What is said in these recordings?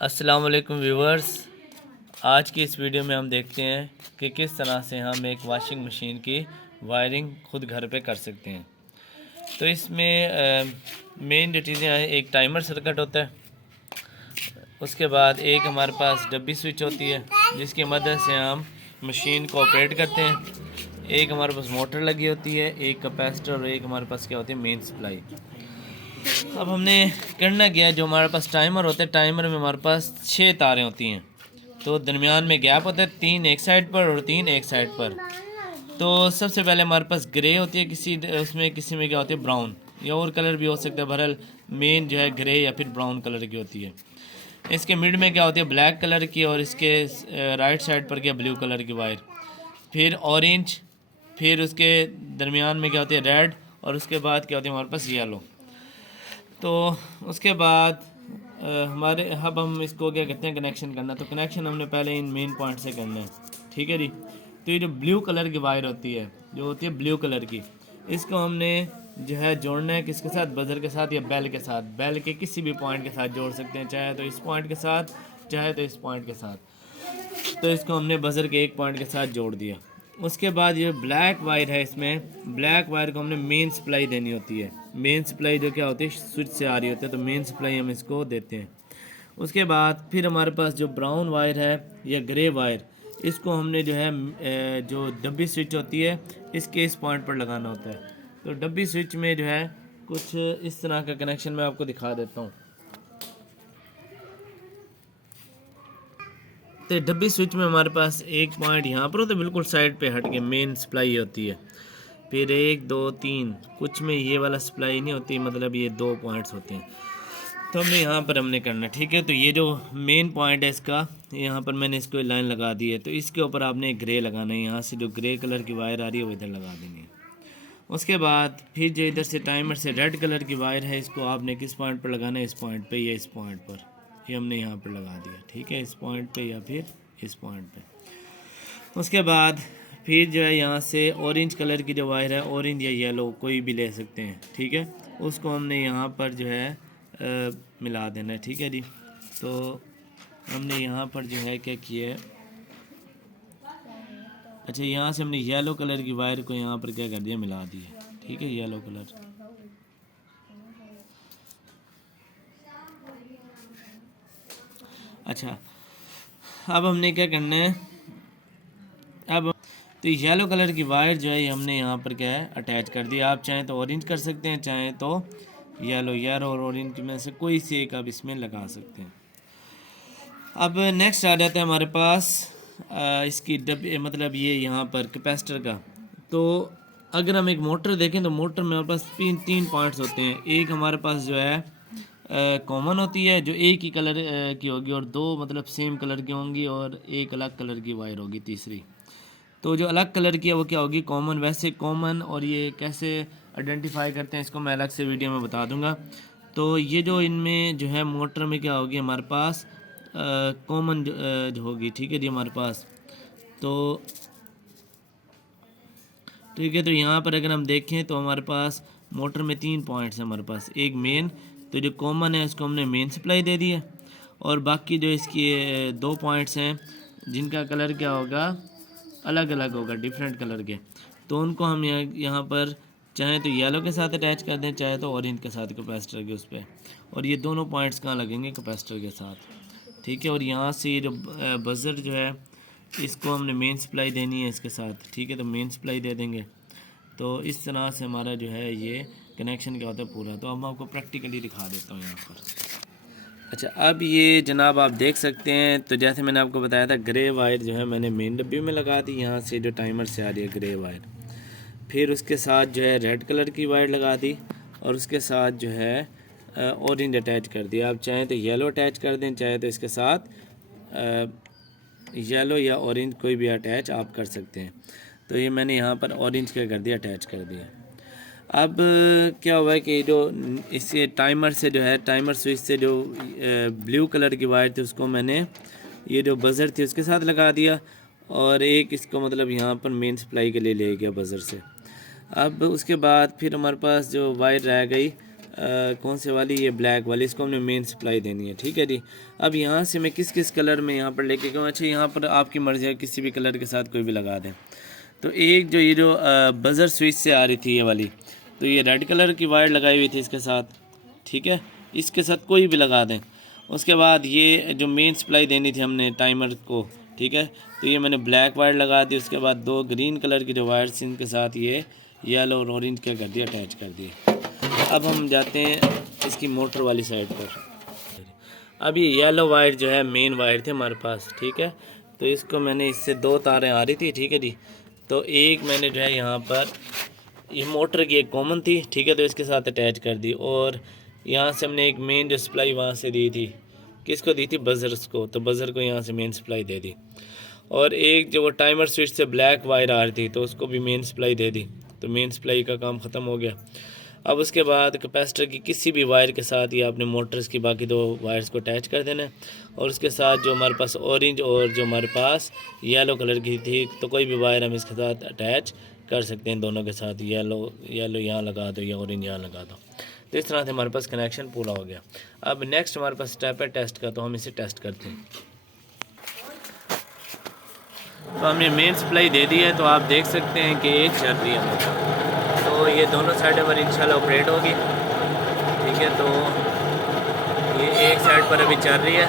अस्सलाम वालेकुम व्यूवर्स। आज की इस वीडियो में हम देखते हैं कि किस तरह से हम एक वॉशिंग मशीन की वायरिंग खुद घर पे कर सकते हैं। तो इसमें मेन जो चीज़ें हैं, एक टाइमर सर्किट होता है, उसके बाद एक हमारे पास डब्बी स्विच होती है जिसकी मदद से हम मशीन को ऑपरेट करते हैं। एक हमारे पास मोटर लगी होती है, एक कैपेसिटर और एक हमारे पास क्या होती है, मेन सप्लाई। अब हमने करना क्या है, जो हमारे पास टाइमर होता है, टाइमर में हमारे पास 6 तारें होती हैं। तो दरमियान में गैप होता है, 3 एक साइड पर और 3 एक साइड पर। तो सबसे पहले हमारे पास ग्रे होती है, किसी में क्या होती है, ब्राउन, या और कलर भी हो सकता है। बहरहाल मेन जो है ग्रे या फिर ब्राउन कलर की होती है। इसके मिड में क्या होती है, ब्लैक कलर की, और इसके राइट साइड पर क्या, ब्लू कलर की वायर। फिर ऑरेंज, फिर उसके दरमियान में क्या होती है, रेड, और उसके बाद क्या होती है हमारे पास, येलो। तो उसके बाद हमारे अब हम इसको क्या कहते हैं, कनेक्शन करना। तो कनेक्शन हमने पहले इन मेन पॉइंट से करना है, ठीक है जी। तो ये जो ब्लू कलर की वायर होती है, जो होती है ब्लू कलर की, इसको हमने जो है जोड़ना है किसके साथ, बजर के साथ या बेल के साथ। बेल के किसी भी पॉइंट के साथ जोड़ सकते हैं, चाहे तो इस पॉइंट के साथ, चाहे तो इस पॉइंट के साथ। तो इसको हमने बजर के एक पॉइंट के साथ जोड़ दिया। उसके बाद ये ब्लैक वायर है, इसमें ब्लैक वायर को हमने मेन सप्लाई देनी होती है। मेन सप्लाई जो क्या होती है, स्विच से आ रही होती है, तो मेन सप्लाई हम इसको देते हैं। उसके बाद फिर हमारे पास जो ब्राउन वायर है या ग्रे वायर, इसको हमने जो है जो डब्बी स्विच होती है, इसके इस पॉइंट पर लगाना होता है। तो डब्बी स्विच में जो है कुछ इस तरह का कनेक्शन मैं आपको दिखा देता हूँ। तो डब्बी स्विच में हमारे पास एक पॉइंट यहाँ पर होता है, बिल्कुल साइड पे हट के मेन सप्लाई होती है। फिर 1 2 3, कुछ में ये वाला सप्लाई नहीं होती, मतलब ये 2 पॉइंट्स होते हैं। तो हमने करना है, ठीक है। तो ये जो मेन पॉइंट है इसका, यहाँ पर मैंने इसको लाइन लगा दी है। तो इसके ऊपर आपने ग्रे लगाना है, यहाँ से जो ग्रे कलर की वायर आ रही है वो इधर लगा देनी है। उसके बाद फिर जो इधर से टाइमर से रेड कलर की वायर है, इसको आपने किस पॉइंट पर लगाना है, इस पॉइंट पे या इस पॉइंट पर। ये हमने यहाँ पर लगा दिया, ठीक है, इस पॉइंट पे या फिर इस पॉइंट पे। उसके बाद फिर जो है यहाँ से ऑरेंज कलर की जो वायर है, ऑरेंज या येलो कोई भी ले सकते हैं, ठीक है, उसको हमने यहाँ पर जो है मिला देना है, ठीक है जी। तो हमने यहाँ पर जो है क्या किया है, अच्छा, यहाँ से हमने येलो कलर की वायर को यहाँ पर क्या कर दिया, मिला दिया, ठीक है, येलो कलर। अच्छा, अब हमने क्या करना है, अब तो येलो कलर की वायर जो है हमने यहाँ पर क्या है, अटैच कर दिया। आप चाहें तो ऑरेंज कर सकते हैं, चाहें तो येलो और ऑरेंज में से कोई से एक आप इसमें लगा सकते हैं। अब नेक्स्ट आ जाता है हमारे पास इसकी डब्बे, मतलब ये यहाँ पर कैपेसिटर का। तो अगर हम एक मोटर देखें तो मोटर में हमारे पास तीन पॉइंट्स होते हैं। एक हमारे पास जो है कॉमन होती है, जो एक ही कलर की होगी, और 2 मतलब सेम कलर की होंगी, और एक अलग कलर की वायर होगी तीसरी। तो जो अलग कलर की है वो क्या होगी, कॉमन। वैसे कॉमन और ये कैसे आइडेंटिफाई करते हैं, इसको मैं अलग से वीडियो में बता दूंगा। तो ये जो इनमें जो है मोटर में क्या होगी, हमारे पास कॉमन जो होगी, ठीक है जी, हमारे पास। तो ठीक है, तो यहाँ पर अगर हम देखें तो हमारे पास मोटर में 3 पॉइंट्स हैं हमारे पास। एक मेन, तो जो कॉमन है उसको हमने मेन सप्लाई दे दी है, और बाकी जो इसकी 2 पॉइंट्स हैं जिनका कलर क्या होगा, अलग अलग होगा, डिफरेंट कलर के, तो उनको हम यहाँ पर चाहें तो येलो के साथ अटैच कर दें, चाहे तो ऑरेंज के साथ कैपेसिटर के उस पर। और ये दोनों पॉइंट्स कहाँ लगेंगे, कैपेसिटर के साथ, ठीक है। और यहाँ से ये जो बजर जो है, इसको हमने मेन सप्लाई देनी है इसके साथ, ठीक है, तो मेन सप्लाई दे देंगे। तो इस तरह से हमारा जो है ये कनेक्शन क्या होता है पूरा। तो अब मैं आपको प्रैक्टिकली दिखा देता हूँ यहाँ पर। अच्छा, अब ये जनाब आप देख सकते हैं, तो जैसे मैंने आपको बताया था, ग्रे वायर जो है मैंने मेन डब्बे में लगा दी, यहाँ से जो टाइमर से आ रही है ग्रे वायर। फिर उसके साथ जो है रेड कलर की वायर लगा दी, और उसके साथ जो है ऑरेंज अटैच कर दिया। आप चाहें तो येलो अटैच कर दें, चाहे तो इसके साथ येलो या ऑरेंज कोई भी अटैच आप कर सकते हैं। तो ये मैंने यहाँ पर ऑरेंज क्या कर दिया, अटैच कर दिया। अब क्या हुआ है कि जो इससे टाइमर से जो है, टाइमर स्विच से जो ब्लू कलर की वायर थी, उसको मैंने ये जो बजर थी उसके साथ लगा दिया, और एक इसको मतलब यहाँ पर मेन सप्लाई के लिए ले गया बजर से। अब उसके बाद फिर हमारे पास जो वायर रह गई कौन से वाली, ये ब्लैक वाली, इसको हमने मेन सप्लाई देनी है। ठीक है जी। अब यहाँ से मैं किस किस कलर में यहाँ पर लेके गया। अच्छा, यहाँ पर आपकी मर्ज़ी है, किसी भी कलर के साथ कोई भी लगा दें। तो एक जो ये जो बज़र स्विच से आ रही थी ये वाली, तो ये रेड कलर की वायर लगाई हुई थी इसके साथ। ठीक है, इसके साथ कोई भी लगा दें। उसके बाद ये जो मेन सप्लाई देनी थी हमने टाइमर को, ठीक है, तो ये मैंने ब्लैक वायर लगा दी। उसके बाद 2 ग्रीन कलर की जो वायर्स इनके साथ ये येलो और ऑरेंज क्या कर दिया, अटैच कर दिए। अब हम जाते हैं इसकी मोटर वाली साइड पर। अब ये येलो वायर जो है मेन वायर थे हमारे पास। ठीक है, तो इसको मैंने, इससे 2 तारें आ रही थी। ठीक है जी। तो एक मैंने जो है यहाँ पर, ये मोटर की एक कॉमन थी। ठीक है, तो इसके साथ अटैच कर दी। और यहाँ से हमने एक मेन जो सप्लाई वहाँ से दी थी, किसको दी थी, बज़र्स को, तो बज़र को यहाँ से मेन सप्लाई दे दी। और एक जो वो टाइमर स्विच से ब्लैक वायर आ रही थी, तो उसको भी मेन सप्लाई दे दी। तो मेन सप्लाई का काम ख़त्म हो गया। अब उसके बाद कैपेसिटर की किसी भी वायर के साथ ये आपने मोटर्स की बाकी 2 वायर्स को अटैच कर देना है। और उसके साथ जो हमारे पास ऑरेंज और जो हमारे पास येलो कलर की थी, तो कोई भी वायर हम इसके साथ अटैच कर सकते हैं दोनों के साथ। येलो यहाँ लगा दो या ऑरेंज यहाँ लगा दो। तो इस तरह से हमारे पास कनेक्शन पूरा हो गया। अब नेक्स्ट हमारे पास स्टेप है टेस्ट का, तो हम इसे टेस्ट करते हैं। तो हमने मेन सप्लाई दे दी है, तो आप देख सकते हैं कि ये चल रही है। तो ये दोनों साइडें पर इंशाल्लाह ऑपरेट होगी। ठीक है, तो ये एक साइड पर अभी चल रही है,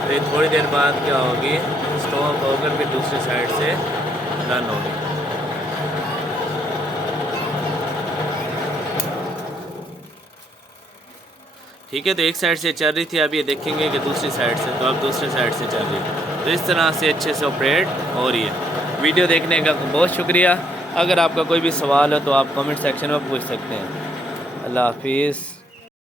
तो ये थोड़ी देर बाद क्या होगी, स्टॉप होकर फिर दूसरी साइड से रन होगी। ठीक है, तो एक साइड से चल रही थी, अब ये देखेंगे कि दूसरी साइड से, तो अब दूसरी साइड से चल रही है। तो इस तरह से अच्छे से ऑपरेट हो रही है। वीडियो देखने का बहुत शुक्रिया। अगर आपका कोई भी सवाल है तो आप कमेंट सेक्शन में पूछ सकते हैं। अल्लाह हाफिज़।